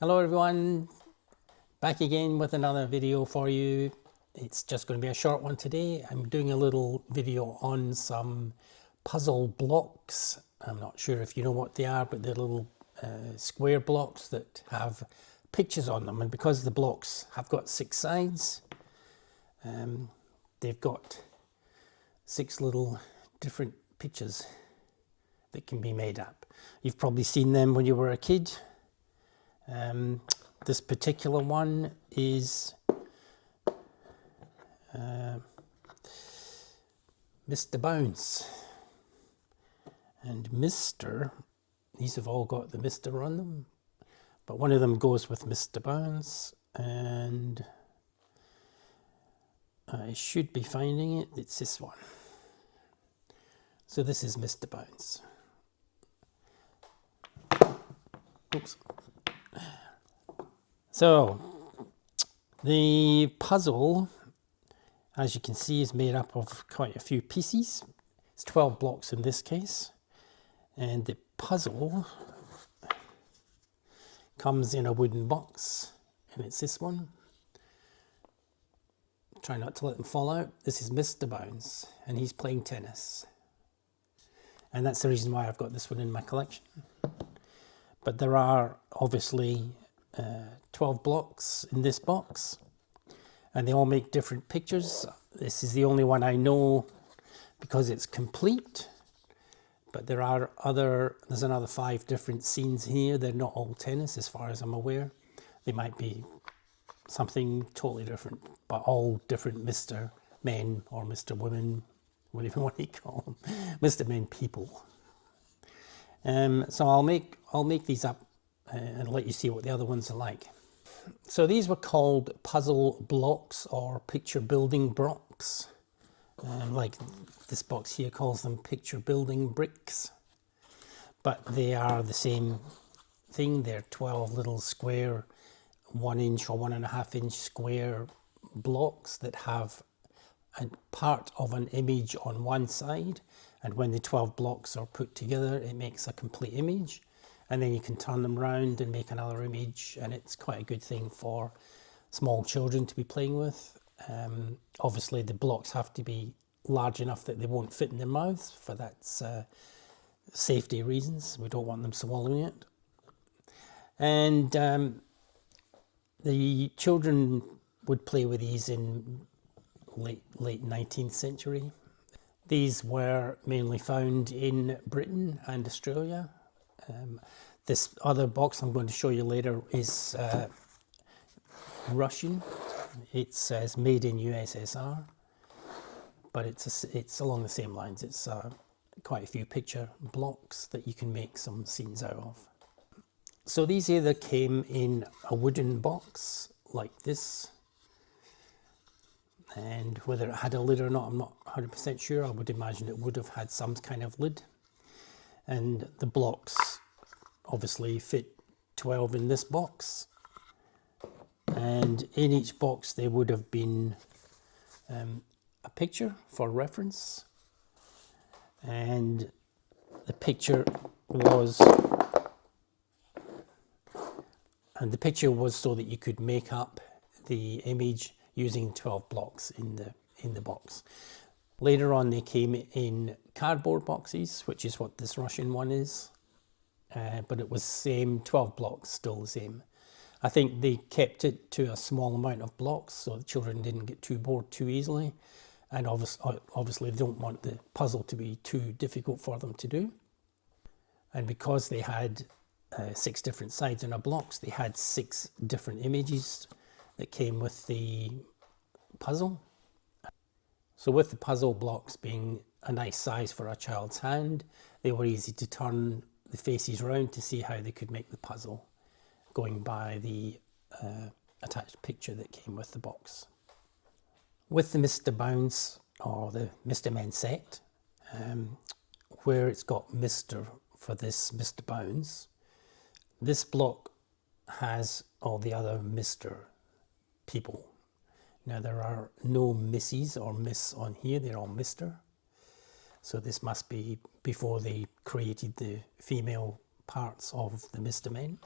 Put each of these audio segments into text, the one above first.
Hello everyone, back again with another video for you. It's just going to be a short one today. I'm doing a little video on some puzzle blocks. I'm not sure if you know what they are, but they're little square blocks that have pictures on them. And because the blocks have got 6 sides, they've got 6 little different pictures that can be made up. You've probably seen them when you were a kid. This particular one is Mr. Bounce, and Mr. These have all got the Mr. on them, but one of them goes with Mr. Bounce, and I should be finding it. It's this one. So this is Mr. Bounce. Oops. So the puzzle, as you can see, is made up of quite a few pieces. It's 12 blocks in this case, and the puzzle comes in a wooden box, and it's this one. Try not to let them fall out. This is Mr. Bounce, and he's playing tennis, and that's the reason why I've got this one in my collection. But there are obviously 12 blocks in this box, and they all make different pictures. This is the only one I know because it's complete, but there's another 5 different scenes here. They're not all tennis as far as I'm aware. They might be something totally different, but all different Mr. Men or Mr. Women, whatever you want to call them, Mr. Men people. So I'll make these up and let you see what the other ones are like. So these were called puzzle blocks or picture building blocks. Like this box here calls them picture building bricks. But they are the same thing. They're 12 little square 1 inch or 1.5 inch square blocks that have a part of an image on one side. And when the 12 blocks are put together, it makes a complete image. And then you can turn them around and make another image, and it's quite a good thing for small children to be playing with. Obviously the blocks have to be large enough that they won't fit in their mouths, for that's safety reasons. We don't want them swallowing it. And the children would play with these in late 19th century. These were mainly found in Britain and Australia. This other box I'm going to show you later is Russian. It says made in USSR, but it's along the same lines. It's quite a few picture blocks that you can make some scenes out of. So these either came in a wooden box like this, and whether it had a lid or not, I'm not 100% sure. I would imagine it would have had some kind of lid. And the blocks obviously fit 12 in this box, and in each box there would have been a picture for reference, and the picture was so that you could make up the image using 12 blocks in the box. Later on they came in cardboard boxes, which is what this Russian one is, but it was same 12 blocks, still the same. I think they kept it to a small amount of blocks so the children didn't get too bored too easily, and obviously they don't want the puzzle to be too difficult for them to do. And because they had 6 different sides in our blocks, they had 6 different images that came with the puzzle. So with the puzzle blocks being a nice size for a child's hand, they were easy to turn the faces around to see how they could make the puzzle, going by the attached picture that came with the box. With the Mr. Bounce or the Mr. Men set, where it's got Mr. for this Mr. Bounce, this block has all the other Mr. people. Now there are no Misses or Miss on here, they're all Mr. So this must be before they created the female parts of the Mr. Men.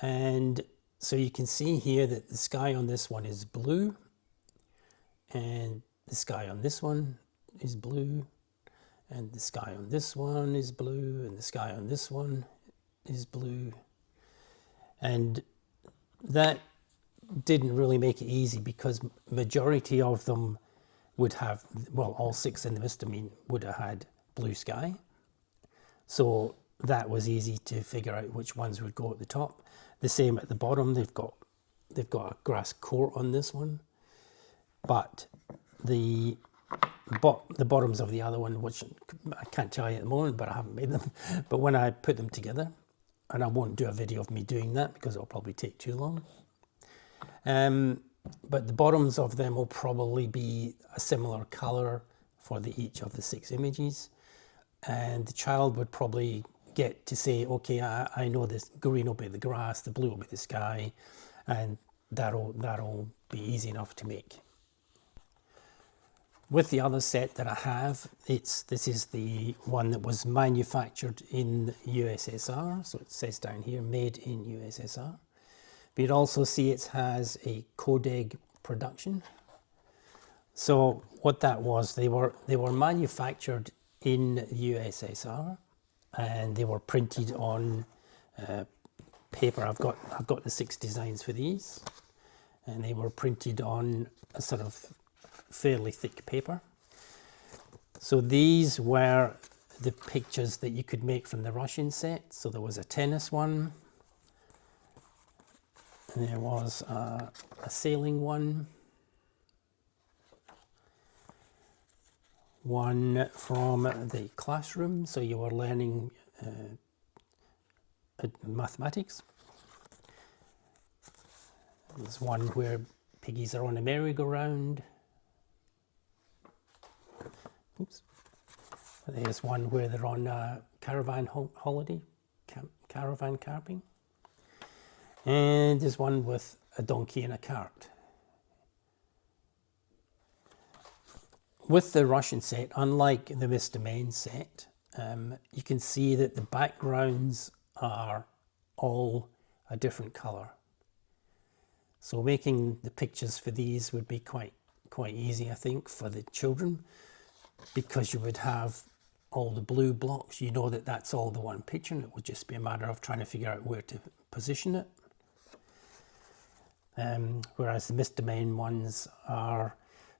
And so you can see here that the sky on this one is blue, and the sky on this one is blue, and the sky on this one is blue, and the sky on this one is blue. And that didn't really make it easy, because majority of them would have, well, all 6 in the misdemeanor would have had blue sky. So that was easy to figure out which ones would go at the top. The same at the bottom, they've got a grass court on this one, but the bottoms of the other one, which I can't tell you at the moment, but I haven't made them, but when I put them together, and I won't do a video of me doing that because it'll probably take too long, but the bottoms of them will probably be a similar color for each of the 6 images, and the child would probably get to say, okay, I know this green will be the grass, the blue will be the sky, and that'll be easy enough to make. With the other set that I have, this is the one that was manufactured in USSR, so it says down here, made in USSR. But you'd also see it has a Codeg production. So what that was, they were manufactured in USSR, and they were printed on paper. I've got the 6 designs for these, and they were printed on a sort of fairly thick paper. So these were the pictures that you could make from the Russian set. So there was a tennis one, and there was a sailing one from the classroom, so you were learning mathematics. There's one where piggies are on a merry-go-round. Oops. There's one where they're on a caravan holiday, caravan camping. And there's one with a donkey and a cart. With the Russian set, unlike the Mr. Main set, you can see that the backgrounds are all a different color. So making the pictures for these would be quite easy, I think, for the children, because you would have all the blue blocks. You know that that's all the one picture, and it would just be a matter of trying to figure out where to position it. Whereas the Mr. Main ones are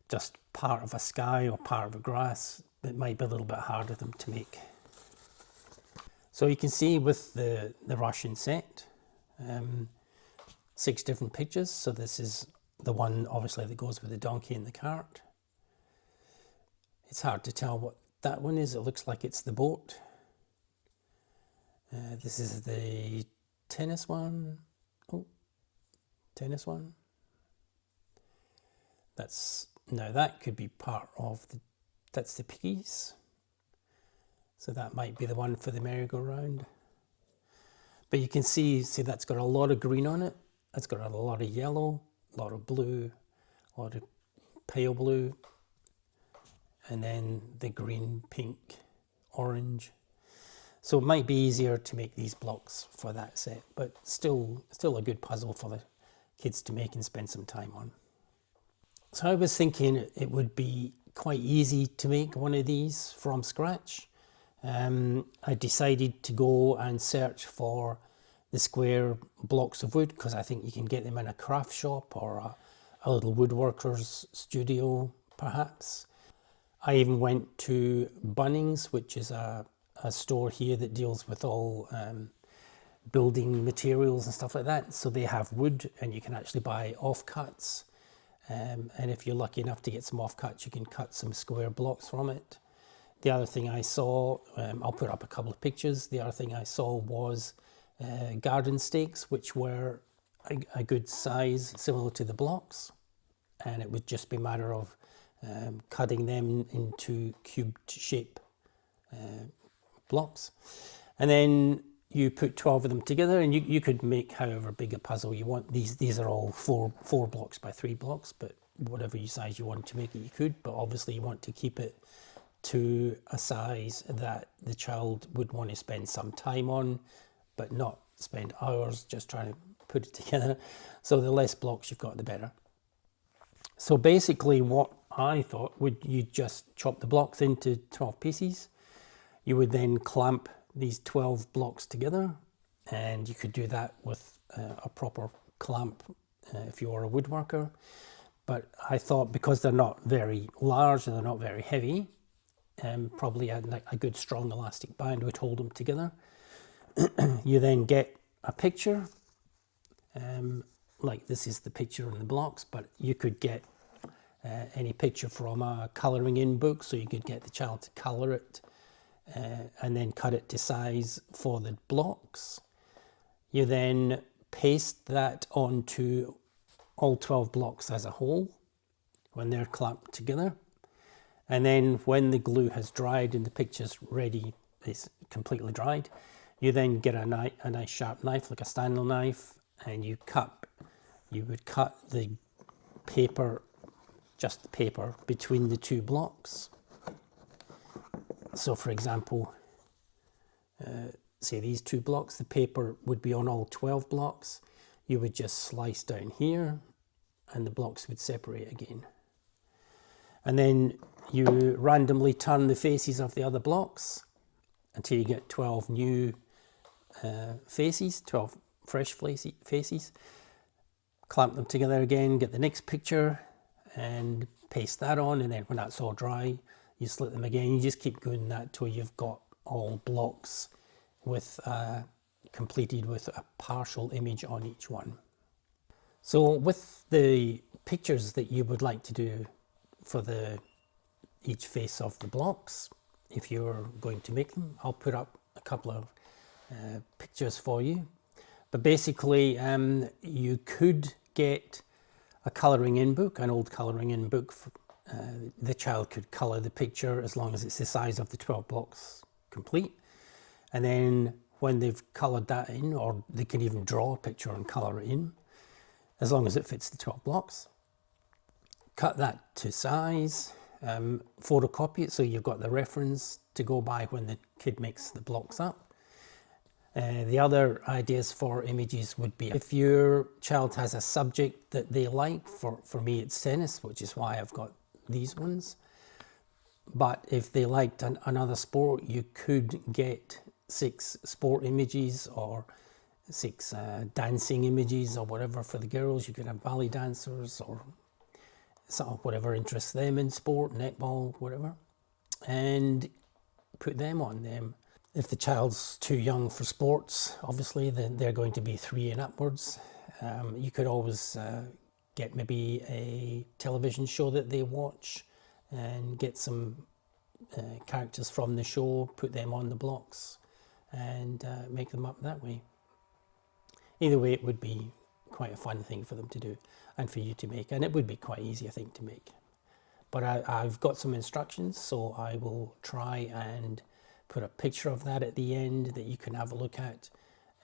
just part of a sky or part of a grass. It might be a little bit harder for them to make. So you can see with the Russian set, 6 different pictures. So this is the one obviously that goes with the donkey and the cart. It's hard to tell what that one is. It looks like it's the boat. This is the tennis one. Oh, tennis one. Now that could be part of that's the piggies. So that might be the one for the merry-go-round. But you can see that's got a lot of green on it. It's got a lot of yellow, a lot of blue, a lot of pale blue, and then the green, pink, orange. So it might be easier to make these blocks for that set, but still a good puzzle for the kids to make and spend some time on. So I was thinking it would be quite easy to make one of these from scratch. I decided to go and search for the square blocks of wood, because I think you can get them in a craft shop or a little woodworker's studio perhaps. I even went to Bunnings, which is a store here that deals with all building materials and stuff like that. So they have wood, and you can actually buy offcuts. And if you're lucky enough to get some offcuts, you can cut some square blocks from it. The other thing I saw, I'll put up a couple of pictures. The other thing I saw was garden stakes, which were a good size, similar to the blocks. And it would just be a matter of cutting them into cubed shape blocks. And then you put 12 of them together, and you could make however big a puzzle you want. These are all four blocks by 3 blocks, but whatever size you want to make it, you could. But obviously you want to keep it to a size that the child would want to spend some time on, but not spend hours just trying to put it together. So the less blocks you've got, the better. So basically what I thought, would you just chop the blocks into 12 pieces. You would then clamp these 12 blocks together, and you could do that with a proper clamp if you were a woodworker. But I thought, because they're not very large and they're not very heavy, probably a good strong elastic band would hold them together. You then get a picture, like this is the picture in the blocks, but you could get any picture from a colouring in book, so you could get the child to colour it and then cut it to size for the blocks. You then paste that onto all 12 blocks as a whole when they're clamped together. And then when the glue has dried and the picture's ready, it's completely dried, you then get a nice sharp knife, like a Stanley knife, and you would cut the paper, just the paper, between the two blocks. So for example, say these two blocks, the paper would be on all 12 blocks. You would just slice down here and the blocks would separate again. And then you randomly turn the faces of the other blocks until you get 12 new faces, 12 fresh faces. Clamp them together again, get the next picture and paste that on, and then when that's all dry, you slit them again. You just keep doing that till you've got all blocks with completed with a partial image on each one. So with the pictures that you would like to do for each face of the blocks, if you're going to make them, I'll put up a couple of pictures for you. But basically, you could get a colouring in book, an old colouring in book. The child could colour the picture as long as it's the size of the 12 blocks complete. And then when they've coloured that in, or they can even draw a picture and colour it in, as long as it fits the 12 blocks. Cut that to size, photocopy it so you've got the reference to go by when the kid makes the blocks up. The other ideas for images would be, if your child has a subject that they like, for me it's tennis, which is why I've got these ones. But if they liked another sport, you could get 6 sport images or 6 dancing images or whatever for the girls. You could have ballet dancers or sort of whatever interests them in sport, netball, whatever, and put them on them. If the child's too young for sports, obviously, then they're going to be 3 and upwards. You could always get maybe a television show that they watch and get some characters from the show, put them on the blocks and make them up that way. Either way, it would be quite a fun thing for them to do and for you to make, and it would be quite easy, I think, to make. But I've got some instructions, so I will try and put a picture of that at the end that you can have a look at,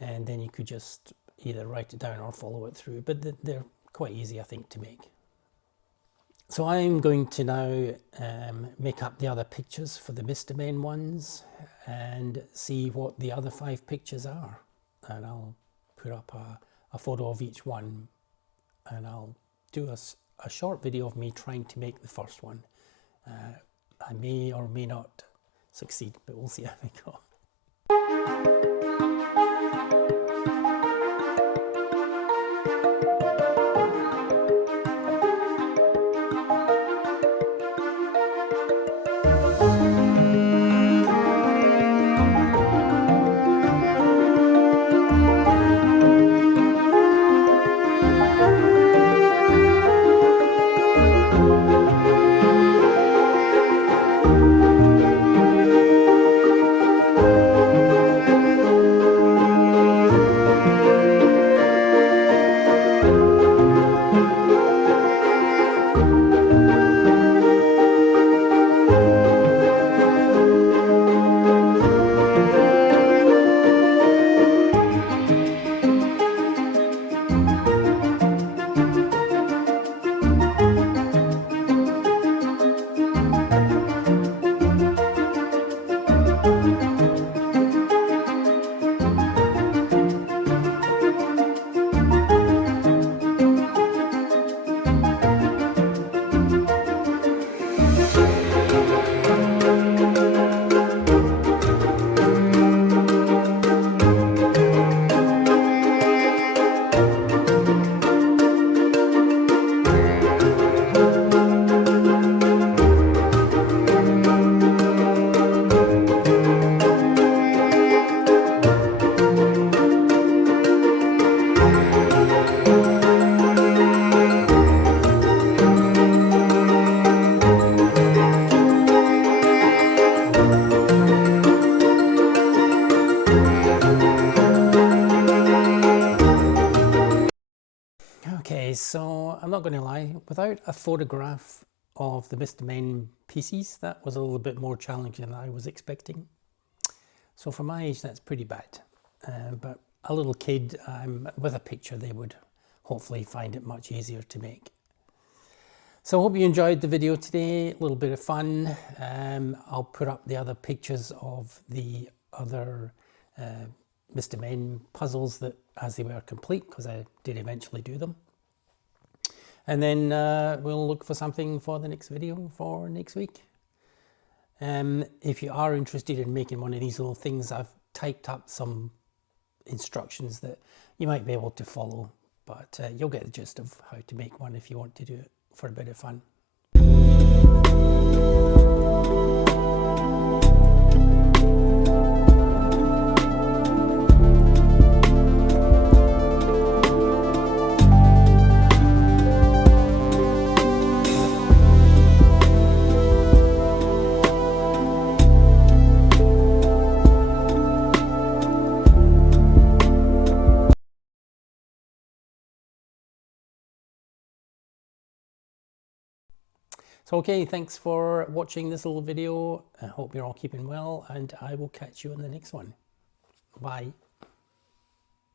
and then you could just either write it down or follow it through, but they're quite easy, I think, to make. So I'm going to now make up the other pictures for the Mr. Men ones and see what the other 5 pictures are, and I'll put up a photo of each one, and I'll do a short video of me trying to make the first one. I may or may not succeed, but we'll see how we go. guys, so I'm not going to lie, without a photograph of the Mr. Men pieces, that was a little bit more challenging than I was expecting. So for my age, that's pretty bad. But a little kid with a picture, they would hopefully find it much easier to make. So I hope you enjoyed the video today, a little bit of fun. I'll put up the other pictures of the other Mr. Men puzzles that as they were complete, because I did eventually do them. And then we'll look for something for the next video for next week. If you are interested in making one of these little things, I've typed up some instructions that you might be able to follow, but you'll get the gist of how to make one if you want to do it for a bit of fun. So okay, thanks for watching this little video. I hope you're all keeping well, and I will catch you in the next one. Bye.